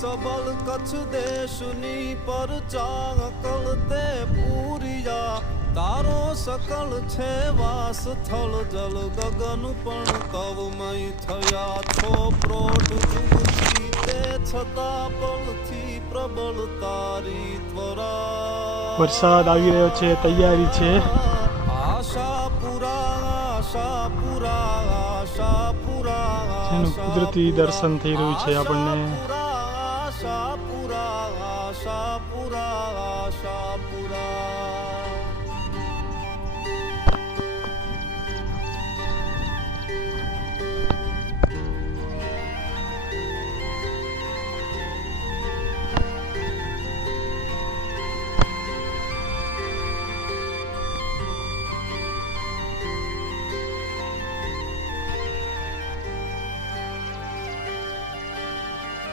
सबल कच्छ देशनी पर चाकल ते पूरिया तारो सकल छे वास थल जल गगन पण तवमय थया छो प्रोट जुगती ते छता बलथी प्रबल तारी त्वरा વરસાદ આવી રહ્યો છે, તૈયારી છે. જેનું કુદરતી દર્શન થઈ રહ્યું છે આપણને. આશાપુરા